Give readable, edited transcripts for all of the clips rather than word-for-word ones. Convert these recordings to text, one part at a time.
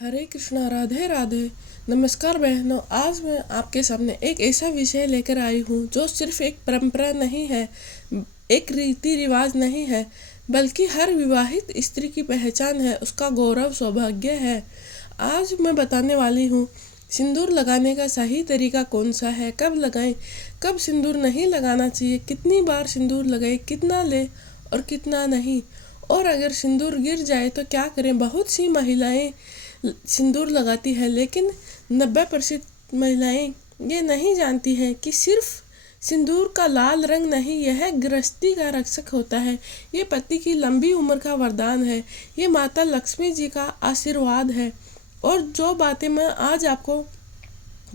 हरे कृष्णा, राधे राधे। नमस्कार बहनों, आज मैं आपके सामने एक ऐसा विषय लेकर आई हूँ जो सिर्फ एक परंपरा नहीं है, एक रीति रिवाज नहीं है, बल्कि हर विवाहित स्त्री की पहचान है, उसका गौरव सौभाग्य है। आज मैं बताने वाली हूँ सिंदूर लगाने का सही तरीका कौन सा है, कब लगाएं, कब सिंदूर नहीं लगाना चाहिए, कितनी बार सिंदूर लगाएं, कितना ले और कितना नहीं, और अगर सिंदूर गिर जाए तो क्या करें। बहुत सी महिलाएं सिंदूर लगाती है, लेकिन 90% महिलाएं ये नहीं जानती हैं कि सिर्फ सिंदूर का लाल रंग नहीं, यह गृहस्थी का रक्षक होता है। ये पति की लंबी उम्र का वरदान है, ये माता लक्ष्मी जी का आशीर्वाद है। और जो बातें मैं आज आपको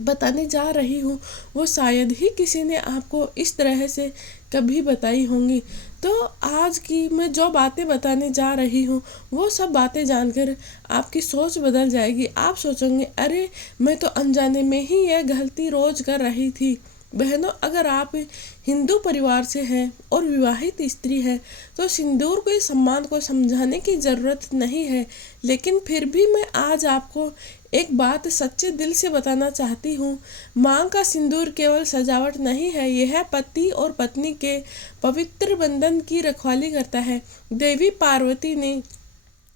बताने जा रही हूँ वो शायद ही किसी ने आपको इस तरह से कभी बताई होंगी। तो आज की मैं जो बातें बताने जा रही हूँ वो सब बातें जानकर आपकी सोच बदल जाएगी। आप सोचेंगे, अरे मैं तो अनजाने में ही यह गलती रोज कर रही थी। बहनों, अगर आप हिंदू परिवार से हैं और विवाहित स्त्री हैं तो सिंदूर के सम्मान को समझाने की ज़रूरत नहीं है, लेकिन फिर भी मैं आज आपको एक बात सच्चे दिल से बताना चाहती हूँ। मांग का सिंदूर केवल सजावट नहीं है, यह पति और पत्नी के पवित्र बंधन की रखवाली करता है। देवी पार्वती ने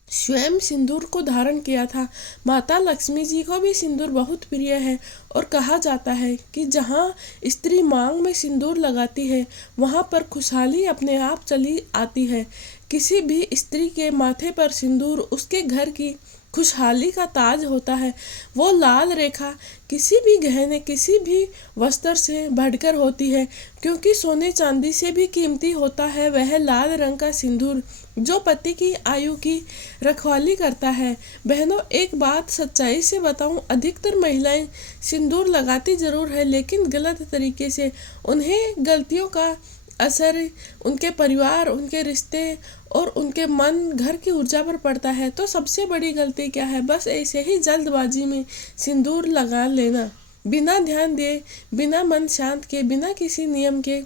स्वयं सिंदूर को धारण किया था। माता लक्ष्मी जी को भी सिंदूर बहुत प्रिय है और कहा जाता है कि जहाँ स्त्री मांग में सिंदूर लगाती है वहाँ पर खुशहाली अपने आप चली आती है। किसी भी स्त्री के माथे पर सिंदूर उसके घर की खुशहाली का ताज होता है। वो लाल रेखा किसी भी गहने, किसी भी वस्त्र से बढ़कर होती है, क्योंकि सोने चांदी से भी कीमती होता है वह लाल रंग का सिंदूर जो पति की आयु की रखवाली करता है। बहनों, एक बात सच्चाई से बताऊं, अधिकतर महिलाएं सिंदूर लगाती जरूर है, लेकिन गलत तरीके से। उन्हें गलतियों का असर उनके परिवार, उनके रिश्ते और उनके मन, घर की ऊर्जा पर पड़ता है। तो सबसे बड़ी गलती क्या है? बस ऐसे ही जल्दबाजी में सिंदूर लगा लेना, बिना ध्यान दिए, बिना मन शांत के, बिना किसी नियम के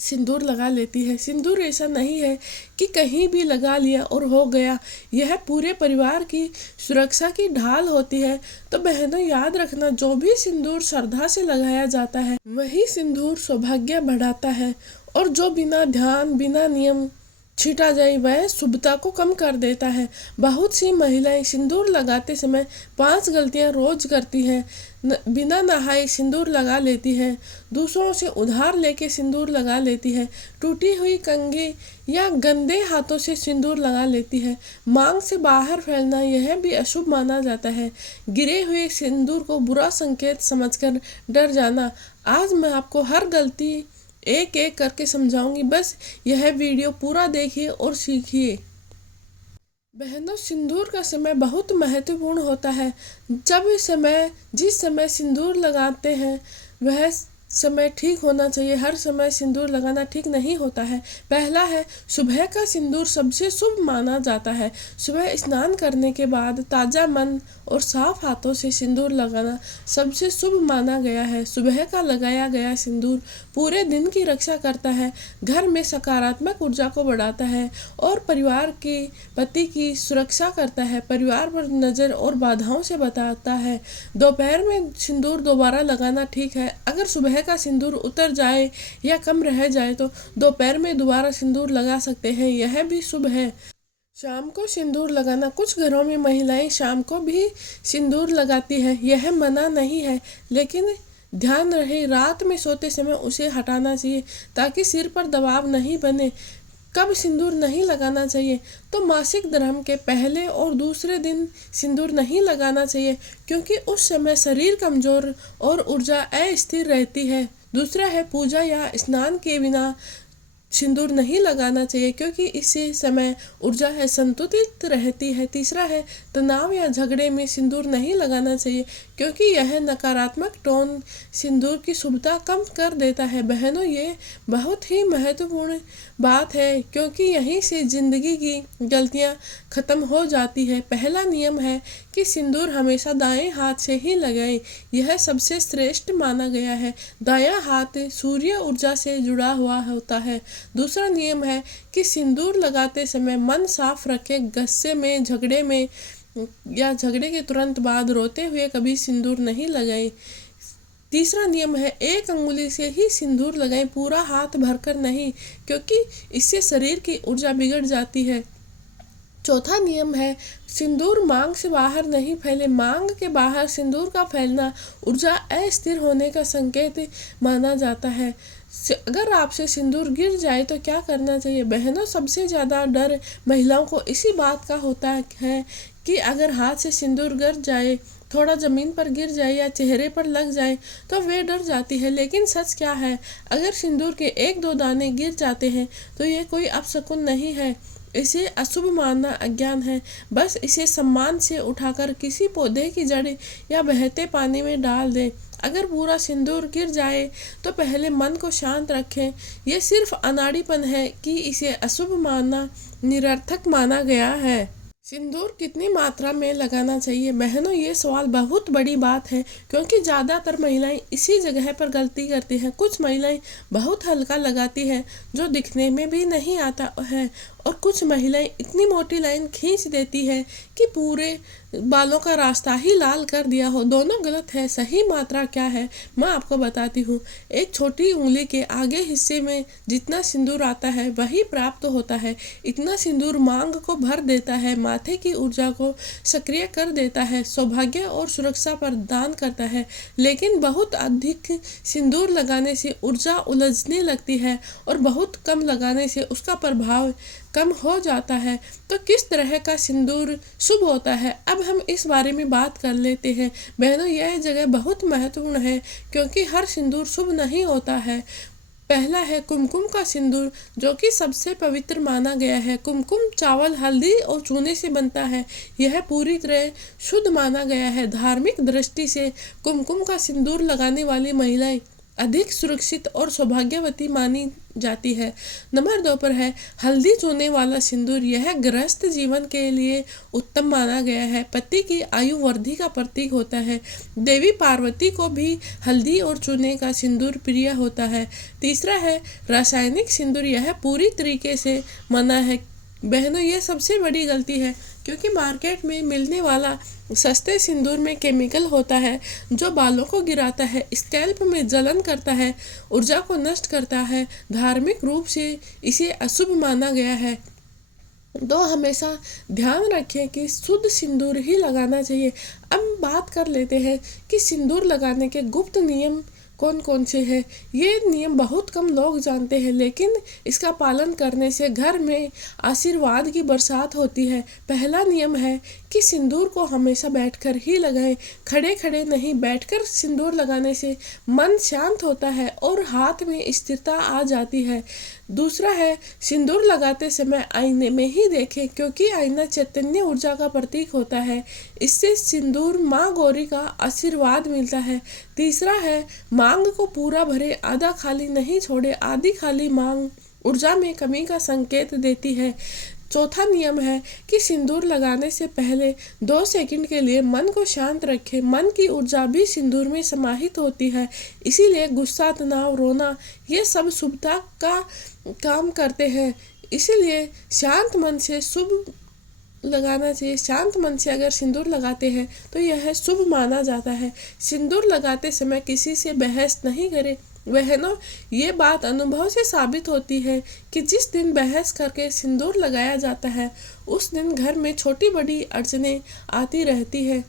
सिंदूर लगा लेती है। सिंदूर ऐसा नहीं है कि कहीं भी लगा लिया और हो गया, यह पूरे परिवार की सुरक्षा की ढाल होती है। तो बहनों, याद रखना, जो भी सिंदूर श्रद्धा से लगाया जाता है वही सिंदूर सौभाग्य बढ़ाता है, और जो बिना ध्यान, बिना नियम छीटा जाए वह शुभता को कम कर देता है। बहुत सी महिलाएं सिंदूर लगाते समय 5 गलतियां रोज करती हैं। बिना नहाए सिंदूर लगा लेती है, दूसरों से उधार लेके सिंदूर लगा लेती है, टूटी हुई कंघी या गंदे हाथों से सिंदूर लगा लेती है, मांग से बाहर फैलना यह भी अशुभ माना जाता है, गिरे हुए सिंदूर को बुरा संकेत समझकर डर जाना। आज मैं आपको हर गलती एक एक करके समझाऊंगी, बस यह वीडियो पूरा देखिए और सीखिए। बहनों, सिंदूर का समय बहुत महत्वपूर्ण होता है। जिस समय सिंदूर लगाते हैं वह समय ठीक होना चाहिए। हर समय सिंदूर लगाना ठीक नहीं होता है। पहला है, सुबह का सिंदूर सबसे शुभ माना जाता है। सुबह स्नान करने के बाद ताज़ा मन और साफ हाथों से सिंदूर लगाना सबसे शुभ माना गया है। सुबह का लगाया गया सिंदूर पूरे दिन की रक्षा करता है, घर में सकारात्मक ऊर्जा को बढ़ाता है और परिवार की, पति की सुरक्षा करता है, परिवार पर नज़र और बाधाओं से बचाता है। दोपहर में सिंदूर दोबारा लगाना ठीक है। अगर सुबह का सिंदूर उतर जाए या कम रह जाए तो दोपहर में दोबारा सिंदूर लगा सकते हैं, यह भी शुभ है। शाम को सिंदूर लगाना, कुछ घरों में महिलाएं शाम को भी सिंदूर लगाती हैं, यह मना नहीं है, लेकिन ध्यान रहे रात में सोते समय उसे हटाना चाहिए ताकि सिर पर दबाव नहीं बने। कब सिंदूर नहीं लगाना चाहिए? तो मासिक धर्म के पहले और दूसरे दिन सिंदूर नहीं लगाना चाहिए, क्योंकि उस समय शरीर कमजोर और ऊर्जा अस्थिर रहती है। दूसरा है, पूजा या स्नान के बिना सिंदूर नहीं लगाना चाहिए, क्योंकि इसी समय ऊर्जा है संतुलित रहती है। तीसरा है, तनाव या झगड़े में सिंदूर नहीं लगाना चाहिए, क्योंकि यह नकारात्मक टोन सिंदूर की शुभता कम कर देता है। बहनों, ये बहुत ही महत्वपूर्ण बात है, क्योंकि यहीं से जिंदगी की गलतियां खत्म हो जाती है। पहला नियम है कि सिंदूर हमेशा दाएं हाथ से ही लगाएं, यह सबसे श्रेष्ठ माना गया है। दायां हाथ सूर्य ऊर्जा से जुड़ा हुआ होता है। दूसरा नियम है कि सिंदूर लगाते समय मन साफ रखें, गुस्से में, झगड़े में या झगड़े के तुरंत बाद रोते हुए कभी सिंदूर नहीं लगाएं। तीसरा नियम है, एक अंगुली से ही सिंदूर लगाएं, पूरा हाथ भरकर नहीं, क्योंकि इससे शरीर की ऊर्जा बिगड़ जाती है। चौथा नियम है, सिंदूर मांग से बाहर नहीं फैले। मांग के बाहर सिंदूर का फैलना ऊर्जा अस्थिर होने का संकेत माना जाता है। अगर आपसे सिंदूर गिर जाए तो क्या करना चाहिए? बहनों, सबसे ज़्यादा डर महिलाओं को इसी बात का होता है कि अगर हाथ से सिंदूर गिर जाए, थोड़ा ज़मीन पर गिर जाए या चेहरे पर लग जाए तो वे डर जाती है। लेकिन सच क्या है? अगर सिंदूर के एक दो दाने गिर जाते हैं तो ये कोई अपशकुन नहीं है। इसे अशुभ मानना अज्ञान है। बस इसे सम्मान से उठाकर किसी पौधे की जड़ या बहते पानी में डाल दें। अगर पूरा सिंदूर गिर जाए तो पहले मन को शांत रखें। यह सिर्फ अनाड़ीपन है कि इसे अशुभ मानना निरर्थक माना गया है। सिंदूर कितनी मात्रा में लगाना चाहिए? बहनों, ये सवाल बहुत बड़ी बात है, क्योंकि ज़्यादातर महिलाएं इसी जगह पर गलती करती हैं। कुछ महिलाएं बहुत हल्का लगाती हैं जो दिखने में भी नहीं आता है, और कुछ महिलाएं इतनी मोटी लाइन खींच देती है कि पूरे बालों का रास्ता ही लाल कर दिया हो। दोनों गलत है। सही मात्रा क्या है मैं आपको बताती हूँ। एक छोटी उंगली के आगे हिस्से में जितना सिंदूर आता है वही प्राप्त होता है। इतना सिंदूर मांग को भर देता है, माथे की ऊर्जा को सक्रिय कर देता है, सौभाग्य और सुरक्षा प्रदान करता है। लेकिन बहुत अधिक सिंदूर लगाने से ऊर्जा उलझने लगती है और बहुत कम लगाने से उसका प्रभाव कम हो जाता है। तो किस तरह का सिंदूर शुभ होता है, अब हम इस बारे में बात कर लेते हैं। बहनों, यह जगह बहुत महत्वपूर्ण है, क्योंकि हर सिंदूर शुभ नहीं होता है। पहला है कुमकुम का सिंदूर, जो कि सबसे पवित्र माना गया है। कुमकुम चावल, हल्दी और चूने से बनता है। यह पूरी तरह शुद्ध माना गया है। धार्मिक दृष्टि से कुमकुम का सिंदूर लगाने वाली महिलाएं अधिक सुरक्षित और सौभाग्यवती मानी जाती है। नंबर 2 पर है हल्दी चूने वाला सिंदूर। यह गृहस्थ जीवन के लिए उत्तम माना गया है। पति की आयु वृद्धि का प्रतीक होता है। देवी पार्वती को भी हल्दी और चूने का सिंदूर प्रिय होता है। तीसरा है रासायनिक सिंदूर। यह पूरी तरीके से मना है। बहनों, यह सबसे बड़ी गलती है, क्योंकि मार्केट में मिलने वाला सस्ते सिंदूर में केमिकल होता है जो बालों को गिराता है, स्कैल्प में जलन करता है, ऊर्जा को नष्ट करता है। धार्मिक रूप से इसे अशुभ माना गया है। तो हमेशा ध्यान रखें कि शुद्ध सिंदूर ही लगाना चाहिए। अब बात कर लेते हैं कि सिंदूर लगाने के गुप्त नियम कौन कौन से हैं। ये नियम बहुत कम लोग जानते हैं, लेकिन इसका पालन करने से घर में आशीर्वाद की बरसात होती है। पहला नियम है कि सिंदूर को हमेशा बैठकर ही लगाएं, खड़े खड़े नहीं। बैठकर सिंदूर लगाने से मन शांत होता है और हाथ में स्थिरता आ जाती है। दूसरा है सिंदूर लगाते समय आईने में ही देखें, क्योंकि आईना चैतन्य ऊर्जा का प्रतीक होता है। इससे सिंदूर माँ गौरी का आशीर्वाद मिलता है। तीसरा है मांग को पूरा भरे, आधा खाली नहीं छोड़े। आधी खाली मांग ऊर्जा में कमी का संकेत देती है। चौथा नियम है कि सिंदूर लगाने से पहले 2 सेकंड के लिए मन को शांत रखें। मन की ऊर्जा भी सिंदूर में समाहित होती है, इसीलिए गुस्सा, तनाव, रोना ये सब शुभता का काम करते हैं। इसीलिए शांत मन से शुभ लगाना चाहिए। शांत मन से अगर सिंदूर लगाते हैं तो यह शुभ माना जाता है। सिंदूर लगाते समय किसी से बहस नहीं करें। बहनों, ये बात अनुभव से साबित होती है कि जिस दिन बहस करके सिंदूर लगाया जाता है उस दिन घर में छोटी बड़ी अड़चनें आती रहती है।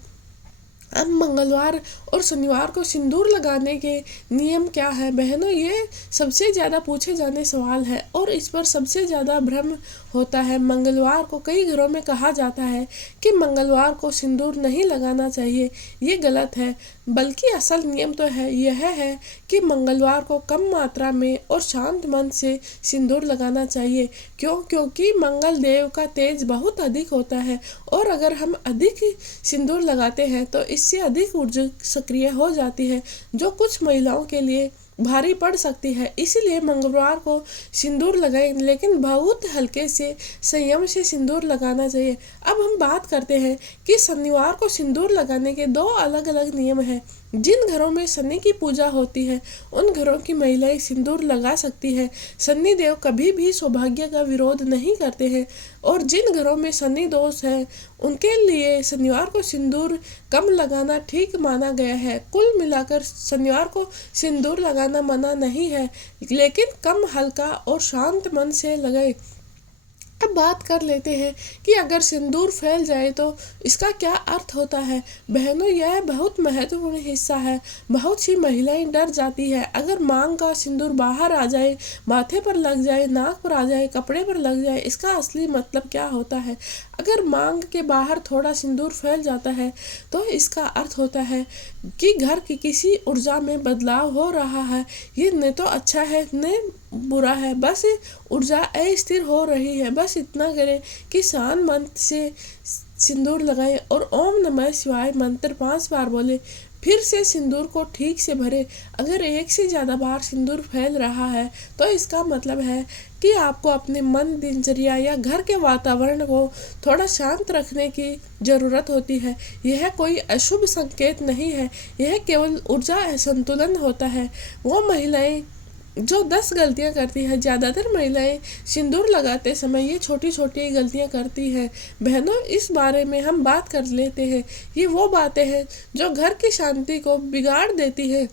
अब मंगलवार और शनिवार को सिंदूर लगाने के नियम क्या है? बहनों, ये सबसे ज़्यादा पूछे जाने सवाल है और इस पर सबसे ज़्यादा भ्रम होता है। मंगलवार को कई घरों में कहा जाता है कि मंगलवार को सिंदूर नहीं लगाना चाहिए। ये गलत है, बल्कि असल नियम तो यह है कि मंगलवार को कम मात्रा में और शांत मन से सिंदूर लगाना चाहिए। क्योंकि मंगल देव का तेज बहुत अधिक होता है, और अगर हम अधिक सिंदूर लगाते हैं तो इससे अधिक ऊर्जा सक्रिय हो जाती है, जो कुछ महिलाओं के लिए भारी पड़ सकती है। इसीलिए मंगलवार को सिंदूर लगाएं, लेकिन बहुत हल्के से, संयम से सिंदूर लगाना चाहिए। अब हम बात करते हैं कि शनिवार को सिंदूर लगाने के 2 अलग अलग नियम हैं। जिन घरों में शनि की पूजा होती है उन घरों की महिलाएं सिंदूर लगा सकती है। शनि देव कभी भी सौभाग्य का विरोध नहीं करते हैं और जिन घरों में शनि दोष है उनके लिए शनिवार को सिंदूर कम लगाना ठीक माना गया है। कुल मिलाकर शनिवार को सिंदूर लगाना मना नहीं है, लेकिन कम, हल्का और शांत मन से लगाए। अब बात कर लेते हैं कि अगर सिंदूर फैल जाए तो इसका क्या अर्थ होता है। बहनों, यह बहुत महत्वपूर्ण हिस्सा है। बहुत सी महिलाएं डर जाती है अगर मांग का सिंदूर बाहर आ जाए, माथे पर लग जाए, नाक पर आ जाए, कपड़े पर लग जाए। इसका असली मतलब क्या होता है? अगर मांग के बाहर थोड़ा सिंदूर फैल जाता है तो इसका अर्थ होता है कि घर की किसी ऊर्जा में बदलाव हो रहा है। ये न तो अच्छा है न बुरा है, बस ऊर्जा अस्थिर हो रही है। बस इतना करें कि शांत मन से सिंदूर लगाएं और ओम नमः शिवाय मंत्र 5 बार बोले। फिर से सिंदूर को ठीक से भरें। अगर एक से ज़्यादा बार सिंदूर फैल रहा है तो इसका मतलब है कि आपको अपने मन, दिनचर्या या घर के वातावरण को थोड़ा शांत रखने की ज़रूरत होती है। यह कोई अशुभ संकेत नहीं है, यह केवल ऊर्जा असंतुलन होता है। वो महिलाएं जो 10 गलतियां करती है, ज़्यादातर महिलाएं सिंदूर लगाते समय ये छोटी छोटी गलतियां करती हैं। बहनों, इस बारे में हम बात कर लेते हैं। ये वो बातें हैं जो घर की शांति को बिगाड़ देती है।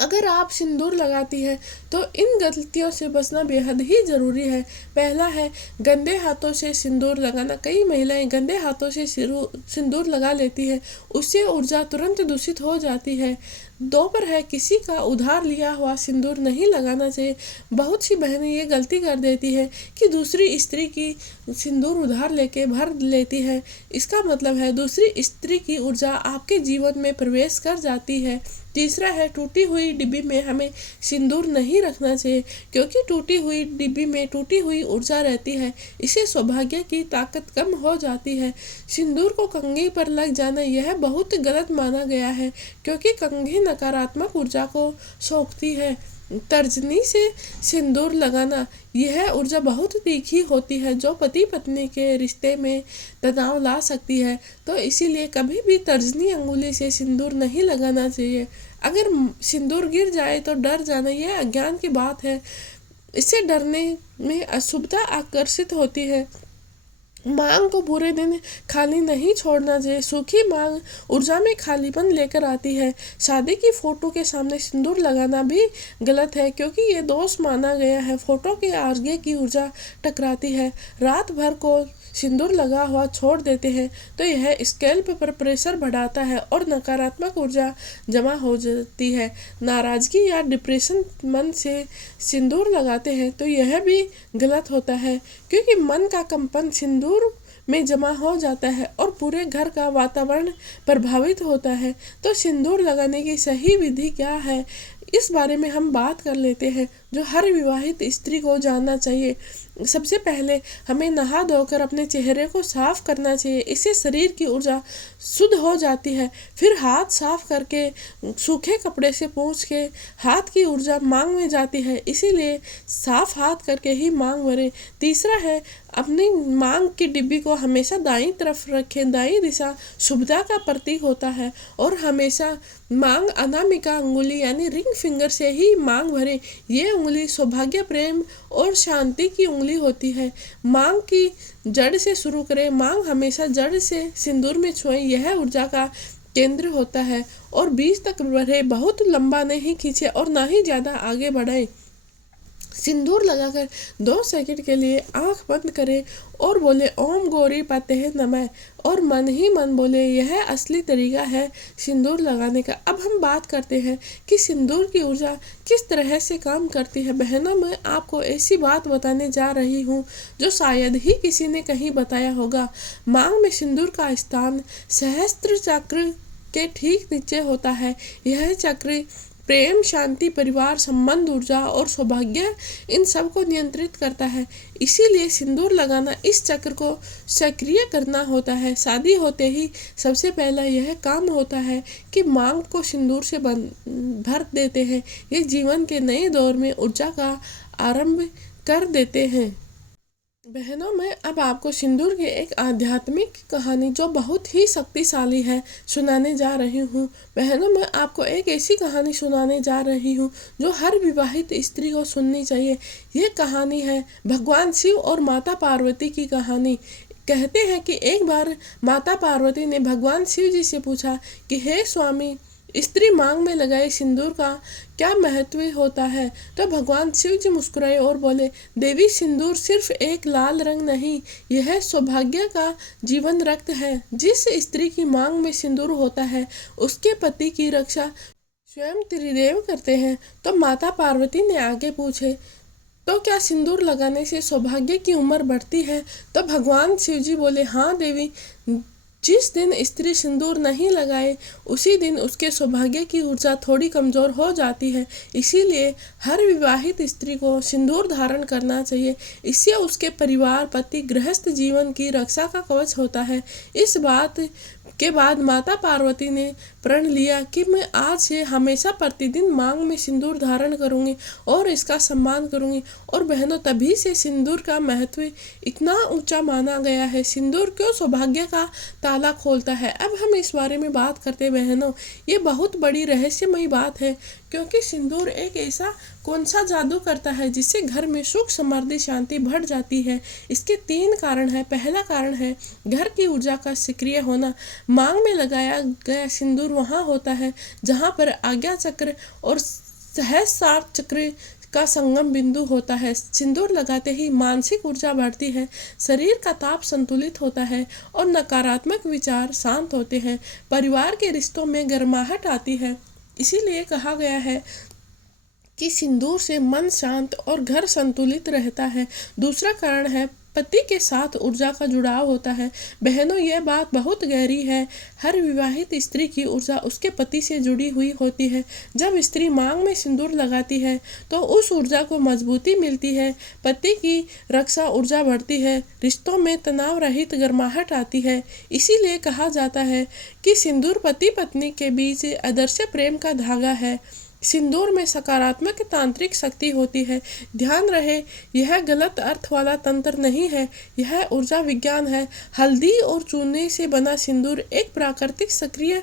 अगर आप सिंदूर लगाती है तो इन गलतियों से बचना बेहद ही ज़रूरी है। पहला है गंदे हाथों से सिंदूर लगाना। कई महिलाएं गंदे हाथों से सिंदूर लगा लेती है, उससे ऊर्जा तुरंत दूषित हो जाती है। 2 पर है किसी का उधार लिया हुआ सिंदूर नहीं लगाना चाहिए। बहुत सी बहनें ये गलती कर देती है कि दूसरी स्त्री की सिंदूर उधार लेके भर लेती है। इसका मतलब है दूसरी स्त्री की ऊर्जा आपके जीवन में प्रवेश कर जाती है। तीसरा है टूटी हुई डिब्बी में हमें सिंदूर नहीं रखना चाहिए, क्योंकि टूटी हुई डिब्बी में टूटी हुई ऊर्जा रहती है। इससे सौभाग्य की ताकत कम हो जाती है। सिंदूर को कंघी पर लग जाना यह बहुत गलत माना गया है, क्योंकि कंघी नकारात्मक ऊर्जा को सोखती है। तर्जनी से सिंदूर लगाना यह ऊर्जा बहुत तीखी होती है जो पति पत्नी के रिश्ते में तनाव ला सकती है। तो इसीलिए कभी भी तर्जनी अंगुली से सिंदूर नहीं लगाना चाहिए। अगर सिंदूर गिर जाए तो डर जाना यह अज्ञान की बात है। इससे डरने में अशुभता आकर्षित होती है। मांग को पूरे दिन खाली नहीं छोड़ना चाहिए। सूखी मांग ऊर्जा में खालीपन लेकर आती है। शादी की फोटो के सामने सिंदूर लगाना भी गलत है, क्योंकि ये दोष माना गया है। फोटो के आगे की ऊर्जा टकराती है। रात भर को सिंदूर लगा हुआ छोड़ देते हैं तो यह स्कैल्प पर प्रेशर बढ़ाता है और नकारात्मक ऊर्जा जमा हो जाती है। नाराजगी या डिप्रेशन मन से सिंदूर लगाते हैं तो यह भी गलत होता है, क्योंकि मन का कंपन सिंदूर में जमा हो जाता है और पूरे घर का वातावरण प्रभावित होता है। तो सिंदूर लगाने की सही विधि क्या है, इस बारे में हम बात कर लेते हैं, जो हर विवाहित स्त्री को जानना चाहिए। सबसे पहले हमें नहा धोकर अपने चेहरे को साफ करना चाहिए। इससे शरीर की ऊर्जा शुद्ध हो जाती है। फिर हाथ साफ करके सूखे कपड़े से पोंछ के हाथ की ऊर्जा मांग में जाती है, इसीलिए साफ हाथ करके ही मांग भरें। तीसरा है अपनी मांग की डिब्बी को हमेशा दाईं तरफ रखें। दाईं दिशा शुभता का प्रतीक होता है और हमेशा मांग अनामिका अंगुली यानी रिंग फिंगर से ही मांग भरें। ये उंगली सौभाग्य, प्रेम और शांति की उंगली होती है। मांग की जड़ से शुरू करें। मांग हमेशा जड़ से सिंदूर में छुएं, यह ऊर्जा का केंद्र होता है और बीच तक बढ़े। बहुत लंबा नहीं खींचे और ना ही ज़्यादा आगे बढ़ाएं। सिंदूर लगाकर 2 सेकंड के लिए आंख बंद करें और बोले ओम गौरी पते नमः और मन ही मन बोले। यह असली तरीका है सिंदूर लगाने का। अब हम बात करते हैं कि सिंदूर की ऊर्जा किस तरह से काम करती है। बहनों, मैं आपको ऐसी बात बताने जा रही हूँ जो शायद ही किसी ने कहीं बताया होगा। मांग में सिंदूर का स्थान सहस्त्र चक्र के ठीक नीचे होता है। यह चक्र प्रेम, शांति, परिवार, संबंध, ऊर्जा और सौभाग्य इन सब को नियंत्रित करता है। इसीलिए सिंदूर लगाना इस चक्र को सक्रिय करना होता है। शादी होते ही सबसे पहला यह काम होता है कि मांग को सिंदूर से भर देते हैं। ये जीवन के नए दौर में ऊर्जा का आरंभ कर देते हैं। बहनों, मैं अब आपको सिंदूर की एक आध्यात्मिक कहानी जो बहुत ही शक्तिशाली है सुनाने जा रही हूँ। बहनों, मैं आपको एक ऐसी कहानी सुनाने जा रही हूँ जो हर विवाहित स्त्री को सुननी चाहिए। ये कहानी है भगवान शिव और माता पार्वती की कहानी। कहते हैं कि एक बार माता पार्वती ने भगवान शिव जी से पूछा कि हे स्वामी, स्त्री मांग में लगाए सिंदूर का क्या महत्व होता है। तो भगवान शिव जी मुस्कुराए और बोले, देवी, सिंदूर सिर्फ एक लाल रंग नहीं, यह सौभाग्य का जीवन रक्त है। जिस स्त्री की मांग में सिंदूर होता है उसके पति की रक्षा स्वयं त्रिदेव करते हैं। तो माता पार्वती ने आगे पूछे, तो क्या सिंदूर लगाने से सौभाग्य की उम्र बढ़ती है। तो भगवान शिव जी बोले, हाँ देवी, जिस दिन स्त्री सिंदूर नहीं लगाए उसी दिन उसके सौभाग्य की ऊर्जा थोड़ी कमजोर हो जाती है। इसीलिए हर विवाहित स्त्री को सिंदूर धारण करना चाहिए। इससे उसके परिवार, पति, गृहस्थ जीवन की रक्षा का कवच होता है। इस बात के बाद माता पार्वती ने प्रण लिया कि मैं आज से हमेशा प्रतिदिन मांग में सिंदूर धारण करूंगी और इसका सम्मान करूंगी। और बहनों, तभी से सिंदूर का महत्व इतना ऊंचा माना गया है। सिंदूर क्यों सौभाग्य का ताला खोलता है, अब हम इस बारे में बात करते हैं। बहनों, ये बहुत बड़ी रहस्यमयी बात है, क्योंकि सिंदूर एक ऐसा कौन सा जादू करता है जिससे घर में सुख, समृद्धि, शांति बढ़ जाती है। इसके 3 कारण है। पहला कारण है घर की ऊर्जा का सक्रिय होना। मांग में लगाया गया सिंदूर वहाँ होता है जहाँ पर आज्ञा चक्र और सहस्रार चक्र का संगम बिंदु होता है। सिंदूर लगाते ही मानसिक ऊर्जा बढ़ती है, शरीर का ताप संतुलित होता है और नकारात्मक विचार शांत होते हैं। परिवार के रिश्तों में गर्माहट आती है। इसीलिए कहा गया है कि सिंदूर से मन शांत और घर संतुलित रहता है। दूसरा कारण है पति के साथ ऊर्जा का जुड़ाव होता है। बहनों, यह बात बहुत गहरी है। हर विवाहित स्त्री की ऊर्जा उसके पति से जुड़ी हुई होती है। जब स्त्री मांग में सिंदूर लगाती है तो उस ऊर्जा को मजबूती मिलती है, पति की रक्षा ऊर्जा बढ़ती है, रिश्तों में तनाव रहित गर्माहट आती है। इसीलिए कहा जाता है कि सिंदूर पति पत्नी के बीच आदर्श प्रेम का धागा है। सिंदूर में सकारात्मक तांत्रिक शक्ति होती है। ध्यान रहे, यह गलत अर्थ वाला तंत्र नहीं है, यह ऊर्जा विज्ञान है। हल्दी और चूने से बना सिंदूर एक प्राकृतिक सक्रिय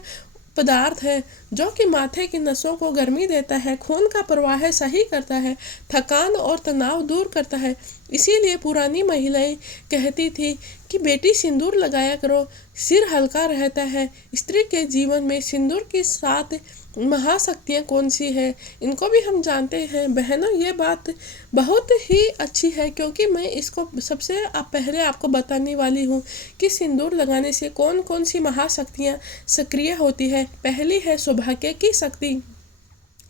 पदार्थ है जो कि माथे की नसों को गर्मी देता है, खून का प्रवाह सही करता है, थकान और तनाव दूर करता है। इसीलिए पुरानी महिलाएं कहती थी कि बेटी, सिंदूर लगाया करो, सिर हल्का रहता है। स्त्री के जीवन में सिंदूर की 7 महाशक्तियाँ कौन सी है, इनको भी हम जानते हैं। बहनों, ये बात बहुत ही अच्छी है, क्योंकि मैं इसको सबसे पहले आपको बताने वाली हूँ कि सिंदूर लगाने से कौन कौन सी महाशक्तियाँ सक्रिय होती है। पहली है सौभाग्य की शक्ति।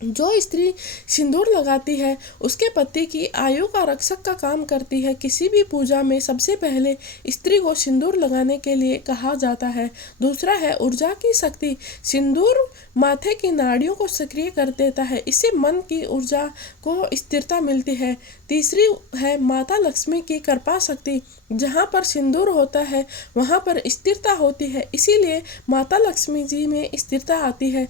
जो स्त्री सिंदूर लगाती है उसके पति की आयु का रक्षक का काम करती है। किसी भी पूजा में सबसे पहले स्त्री को सिंदूर लगाने के लिए कहा जाता है। दूसरा है ऊर्जा की शक्ति। सिंदूर माथे की नाड़ियों को सक्रिय कर देता है, इससे मन की ऊर्जा को स्थिरता मिलती है। तीसरी है माता लक्ष्मी की कृपा शक्ति। जहाँ पर सिंदूर होता है वहाँ पर स्थिरता होती है, इसीलिए माता लक्ष्मी जी में स्थिरता आती है।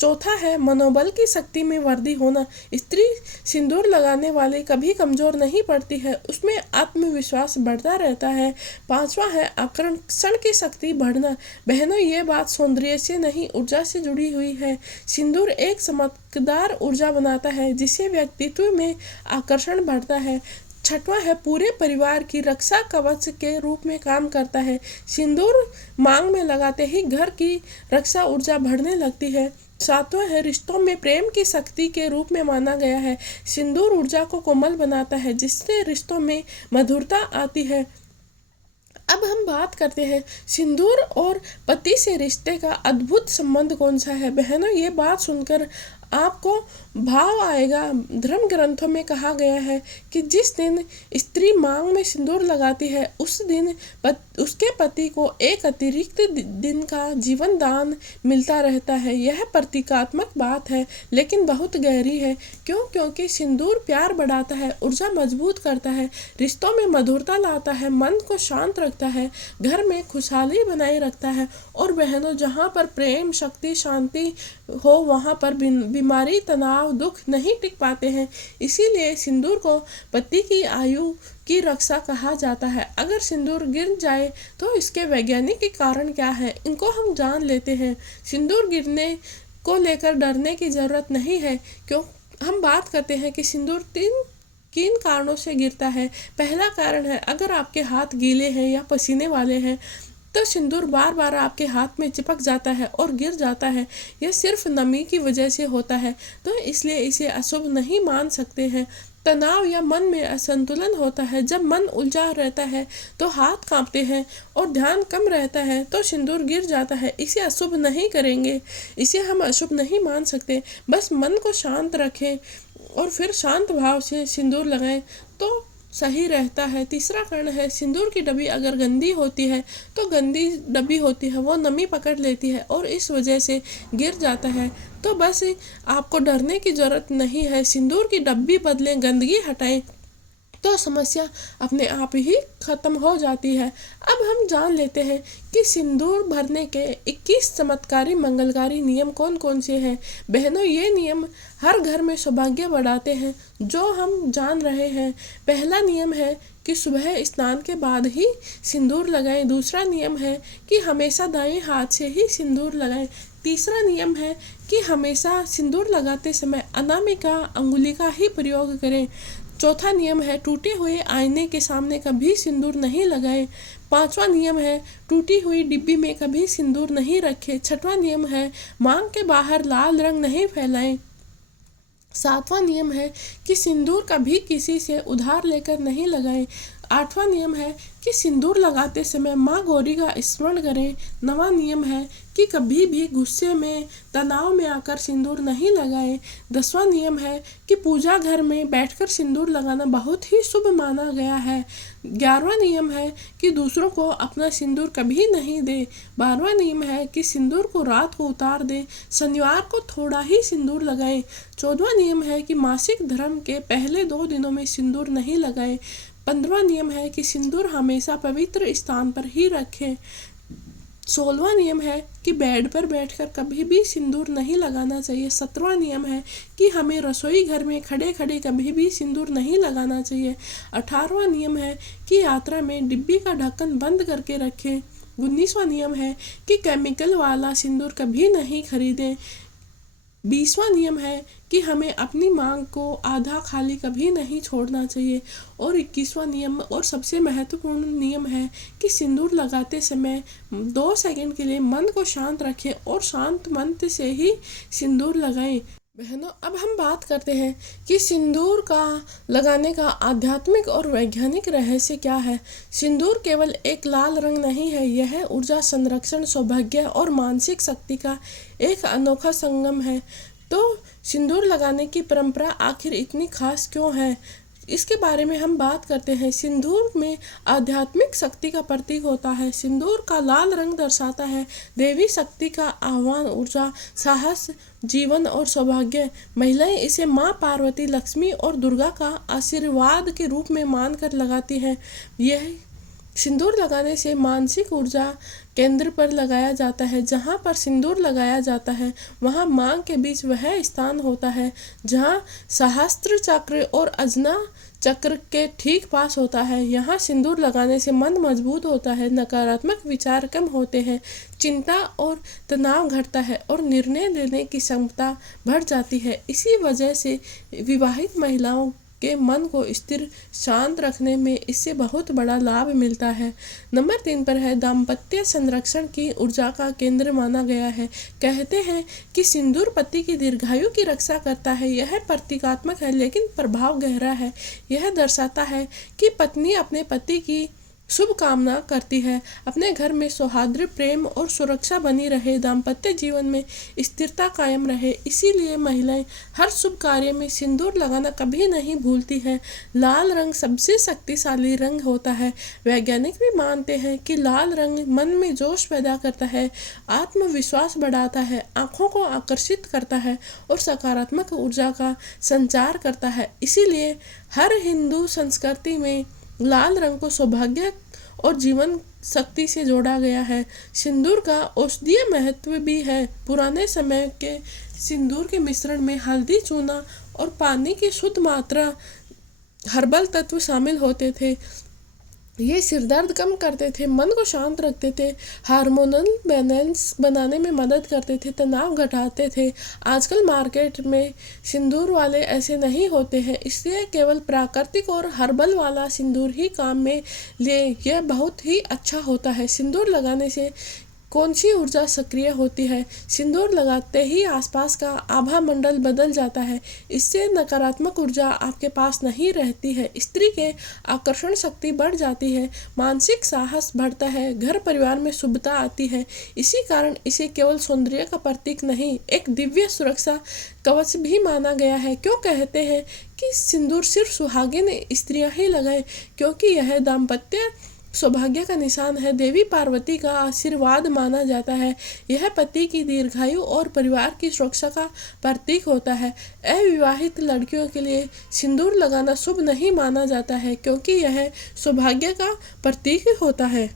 चौथा है मनोबल की शक्ति में वृद्धि होना। स्त्री सिंदूर लगाने वाली कभी कमजोर नहीं पड़ती है, उसमें आत्मविश्वास बढ़ता रहता है। पांचवा है आकर्षण की शक्ति बढ़ना। बहनों, ये बात सौंदर्य से नहीं, ऊर्जा से जुड़ी हुई है। सिंदूर एक चमकदार ऊर्जा बनाता है जिससे व्यक्तित्व में आकर्षण बढ़ता है। छठवां है पूरे परिवार की रक्षा कवच के रूप में काम करता है। सिंदूर मांग में लगाते ही घर की रक्षा ऊर्जा बढ़ने लगती है। सातवां है रिश्तों में प्रेम की शक्ति के रूप में माना गया है। सिंदूर ऊर्जा को कोमल बनाता है जिससे रिश्तों में मधुरता आती है। अब हम बात करते हैं सिंदूर और पति से रिश्ते का अद्भुत संबंध कौन सा है। बहनों, ये बात सुनकर आपको भाव आएगा। धर्म ग्रंथों में कहा गया है कि जिस दिन स्त्री मांग में सिंदूर लगाती है उस दिन उसके पति को एक अतिरिक्त दिन का जीवन दान मिलता रहता है। यह प्रतीकात्मक बात है लेकिन बहुत गहरी है। क्यों? क्योंकि सिंदूर प्यार बढ़ाता है, ऊर्जा मजबूत करता है, रिश्तों में मधुरता लाता है, मन को शांत रखता है, घर में खुशहाली बनाए रखता है। और बहनों, जहाँ पर प्रेम, शक्ति, शांति हो वहाँ पर बीमारी, तनाव, दुख नहीं टिक पाते हैं। इसीलिए सिंदूर को पति की आयु की रक्षा कहा जाता है। अगर सिंदूर गिर जाए तो इसके वैज्ञानिक कारण क्या है, इनको हम जान लेते हैं। सिंदूर गिरने को लेकर डरने की ज़रूरत नहीं है, क्यों हम बात करते हैं कि सिंदूर किन कारणों से गिरता है। पहला कारण है, अगर आपके हाथ गीले हैं या पसीने वाले हैं तो सिंदूर बार बार आपके हाथ में चिपक जाता है और गिर जाता है। यह सिर्फ नमी की वजह से होता है, तो इसलिए इसे अशुभ नहीं मान सकते हैं। तनाव या मन में असंतुलन होता है। जब मन उलझा रहता है तो हाथ कांपते हैं और ध्यान कम रहता है तो सिंदूर गिर जाता है। इसे अशुभ नहीं करेंगे, इसे हम अशुभ नहीं मान सकते। बस मन को शांत रखें और फिर शांत भाव से सिंदूर लगाएं तो सही रहता है। तीसरा कारण है, सिंदूर की डब्बी अगर गंदी होती है तो गंदी डब्बी होती है वो नमी पकड़ लेती है और इस वजह से गिर जाता है। तो बस आपको डरने की ज़रूरत नहीं है। सिंदूर की डब्बी बदलें, गंदगी हटाएं तो समस्या अपने आप ही खत्म हो जाती है। अब हम जान लेते हैं कि सिंदूर भरने के 21 चमत्कारी मंगलकारी नियम कौन कौन से हैं। बहनों, ये नियम हर घर में सौभाग्य बढ़ाते हैं जो हम जान रहे हैं। पहला नियम है कि सुबह स्नान के बाद ही सिंदूर लगाएं। दूसरा नियम है कि हमेशा दाएं हाथ से ही सिंदूर लगाएं। तीसरा नियम है कि हमेशा सिंदूर लगाते समय अनामिका अंगुली का ही प्रयोग करें। चौथा नियम है, टूटे हुए आईने के सामने कभी सिंदूर नहीं लगाएं। पांचवा नियम है, टूटी हुई डिब्बी में कभी सिंदूर नहीं रखें। छठवां नियम है, मांग के बाहर लाल रंग नहीं फैलाएं। सातवां नियम है कि सिंदूर कभी किसी से उधार लेकर नहीं लगाएं। आठवां नियम है कि सिंदूर लगाते समय माँ गौरी का स्मरण करें। नवां नियम है कि कभी भी गुस्से में, तनाव में आकर सिंदूर नहीं लगाएं। 10वां नियम है कि पूजा घर में बैठकर सिंदूर लगाना बहुत ही शुभ माना गया है। 11वां नियम है कि दूसरों को अपना सिंदूर कभी नहीं दे। 12वां नियम है कि सिंदूर को रात को उतार दें। शनिवार को थोड़ा ही सिंदूर लगाएं। 14वां नियम है कि मासिक धर्म के पहले 2 दिनों में सिंदूर नहीं लगाएं। 15वां नियम है कि सिंदूर हमेशा पवित्र स्थान पर ही रखें। 16वां नियम है कि बेड पर बैठकर कभी भी सिंदूर नहीं लगाना चाहिए। 17वां नियम है कि हमें रसोई घर में खड़े खड़े कभी भी सिंदूर नहीं लगाना चाहिए। 18वां नियम है कि यात्रा में डिब्बी का ढक्कन बंद करके रखें। 19वां नियम है कि केमिकल वाला सिंदूर कभी नहीं खरीदें। 20वां नियम है कि हमें अपनी मांग को आधा खाली कभी नहीं छोड़ना चाहिए। और 21वां नियम और सबसे महत्वपूर्ण नियम है कि सिंदूर लगाते समय 2 सेकंड के लिए मन को शांत रखें और शांत मन से ही सिंदूर लगाएं। बहनों, अब हम बात करते हैं कि सिंदूर का लगाने का आध्यात्मिक और वैज्ञानिक रहस्य क्या है। सिंदूर केवल एक लाल रंग नहीं है, यह ऊर्जा, संरक्षण, सौभाग्य और मानसिक शक्ति का एक अनोखा संगम है। तो सिंदूर लगाने की परंपरा आखिर इतनी खास क्यों है, इसके बारे में हम बात करते हैं। सिंदूर में आध्यात्मिक शक्ति का प्रतीक होता है। सिंदूर का लाल रंग दर्शाता है देवी शक्ति का आह्वान, ऊर्जा, साहस, जीवन और सौभाग्य। महिलाएं इसे माँ पार्वती, लक्ष्मी और दुर्गा का आशीर्वाद के रूप में मानकर लगाती हैं। यह सिंदूर लगाने से मानसिक ऊर्जा केंद्र पर लगाया जाता है। जहाँ पर सिंदूर लगाया जाता है वहाँ मांग के बीच वह स्थान होता है जहाँ सहस्त्र चक्र और अजना चक्र के ठीक पास होता है। यहाँ सिंदूर लगाने से मन मजबूत होता है, नकारात्मक विचार कम होते हैं, चिंता और तनाव घटता है और निर्णय लेने की क्षमता बढ़ जाती है। इसी वजह से विवाहित महिलाओं के मन को स्थिर, शांत रखने में इससे बहुत बड़ा लाभ मिलता है। नंबर 3 पर है, दाम्पत्य संरक्षण की ऊर्जा का केंद्र माना गया है। कहते हैं कि सिंदूर पति की दीर्घायु की रक्षा करता है। यह प्रतीकात्मक है लेकिन प्रभाव गहरा है। यह दर्शाता है कि पत्नी अपने पति की शुभ कामना करती है, अपने घर में सौहार्द, प्रेम और सुरक्षा बनी रहे, दाम्पत्य जीवन में स्थिरता कायम रहे। इसीलिए महिलाएं हर शुभ कार्य में सिंदूर लगाना कभी नहीं भूलती हैं। लाल रंग सबसे शक्तिशाली रंग होता है। वैज्ञानिक भी मानते हैं कि लाल रंग मन में जोश पैदा करता है, आत्मविश्वास बढ़ाता है, आँखों को आकर्षित करता है और सकारात्मक ऊर्जा का संचार करता है। इसीलिए हर हिंदू संस्कृति में लाल रंग को सौभाग्य और जीवन शक्ति से जोड़ा गया है। सिंदूर का औषधीय महत्व भी है। पुराने समय के सिंदूर के मिश्रण में हल्दी, चूना और पानी की शुद्ध मात्रा हर्बल तत्व शामिल होते थे। ये सिरदर्द कम करते थे, मन को शांत रखते थे, हार्मोनल बैलेंस बनाने में मदद करते थे, तनाव घटाते थे। आजकल मार्केट में सिंदूर वाले ऐसे नहीं होते हैं, इसलिए केवल प्राकृतिक और हर्बल वाला सिंदूर ही काम में ले। यह बहुत ही अच्छा होता है। सिंदूर लगाने से कौन सी ऊर्जा सक्रिय होती है? सिंदूर लगाते ही आसपास का आभा मंडल बदल जाता है। इससे नकारात्मक ऊर्जा आपके पास नहीं रहती है। स्त्री के आकर्षण शक्ति बढ़ जाती है, मानसिक साहस बढ़ता है, घर परिवार में शुभता आती है। इसी कारण इसे केवल सौंदर्य का प्रतीक नहीं, एक दिव्य सुरक्षा कवच भी माना गया है। क्यों कहते हैं कि सिंदूर सिर्फ सुहागिन स्त्रियां ही लगाएं? क्योंकि यह दाम्पत्य सौभाग्य का निशान है, देवी पार्वती का आशीर्वाद माना जाता है। यह पति की दीर्घायु और परिवार की सुरक्षा का प्रतीक होता है। अविवाहित लड़कियों के लिए सिंदूर लगाना शुभ नहीं माना जाता है, क्योंकि यह सौभाग्य का प्रतीक होता है।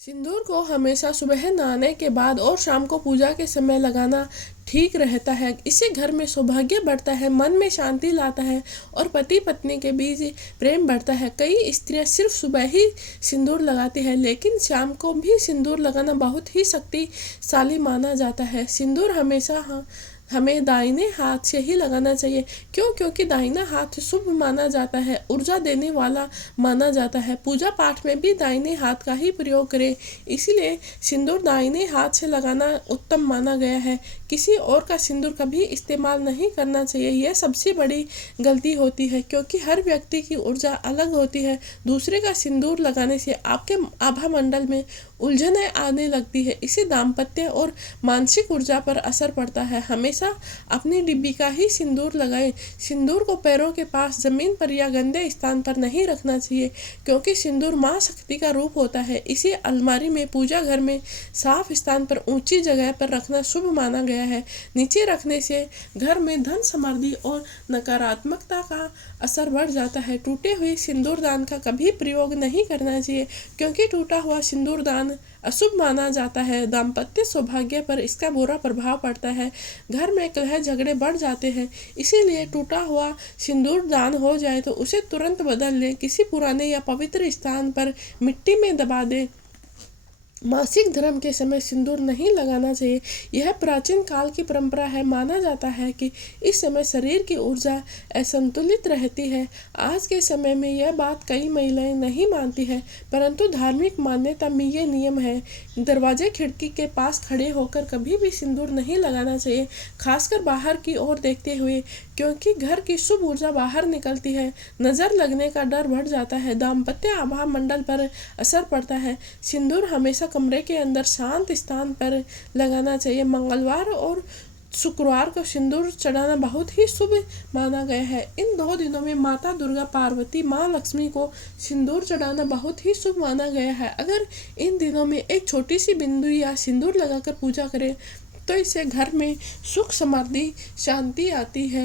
सिंदूर को हमेशा सुबह नहाने के बाद और शाम को पूजा के समय लगाना ठीक रहता है। इससे घर में सौभाग्य बढ़ता है, मन में शांति लाता है और पति पत्नी के बीच प्रेम बढ़ता है। कई स्त्रियां सिर्फ सुबह ही सिंदूर लगाती है, लेकिन शाम को भी सिंदूर लगाना बहुत ही शक्तिशाली माना जाता है। सिंदूर हमेशा हमें दाहिने हाथ से ही लगाना चाहिए। क्यों? क्योंकि दाहिना हाथ शुभ माना जाता है, ऊर्जा देने वाला माना जाता है। पूजा पाठ में भी दाहिने हाथ का ही प्रयोग करें, इसीलिए सिंदूर दाहिने हाथ से लगाना उत्तम माना गया है। किसी और का सिंदूर कभी इस्तेमाल नहीं करना चाहिए, यह सबसे बड़ी गलती होती है, क्योंकि हर व्यक्ति की ऊर्जा अलग होती है। दूसरे का सिंदूर लगाने से आपके आभा मंडल में उलझनें आने लगती है, इससे दाम्पत्य और मानसिक ऊर्जा पर असर पड़ता है। हमेशा अपनी डिब्बी का ही सिंदूर लगाएं। सिंदूर को पैरों के पास, जमीन पर या गंदे स्थान पर नहीं रखना चाहिए, क्योंकि सिंदूर माँ शक्ति का रूप होता है। इसे अलमारी में, पूजा घर में साफ स्थान पर, ऊंची जगह पर रखना शुभ माना गया है। नीचे रखने से घर में धन, समृद्धि और नकारात्मकता का असर बढ़ जाता है। टूटे हुए सिंदूरदान का कभी प्रयोग नहीं करना चाहिए, क्योंकि टूटा हुआ सिंदूरदान अशुभ माना जाता है। दाम्पत्य सौभाग्य पर इसका बुरा प्रभाव पड़ता है, घर में कलह झगड़े बढ़ जाते हैं। इसीलिए टूटा हुआ सिंदूर दान हो जाए तो उसे तुरंत बदल लें, किसी पुराने या पवित्र स्थान पर मिट्टी में दबा दें। मासिक धर्म के समय सिंदूर नहीं लगाना चाहिए, यह प्राचीन काल की परंपरा है। माना जाता है कि इस समय शरीर की ऊर्जा असंतुलित रहती है। आज के समय में यह बात कई महिलाएं नहीं मानती है, परंतु धार्मिक मान्यता में ये नियम है। दरवाजे खिड़की के पास खड़े होकर कभी भी सिंदूर नहीं लगाना चाहिए, खासकर बाहर की ओर देखते हुए, क्योंकि घर की शुभ ऊर्जा बाहर निकलती है। नजर लगने का डर बढ़ जाता है, दाम्पत्य आभा मंडल पर असर पड़ता है। सिंदूर हमेशा कमरे के अंदर शांत स्थान पर लगाना चाहिए। मंगलवार और शुक्रवार को सिंदूर चढ़ाना बहुत ही शुभ माना गया है। इन 2 दिनों में माता दुर्गा, पार्वती, माँ लक्ष्मी को सिंदूर चढ़ाना बहुत ही शुभ माना गया है। अगर इन दिनों में एक छोटी सी बिंदु या सिंदूर लगाकर पूजा करें तो इससे घर में सुख, समृद्धि, शांति आती है।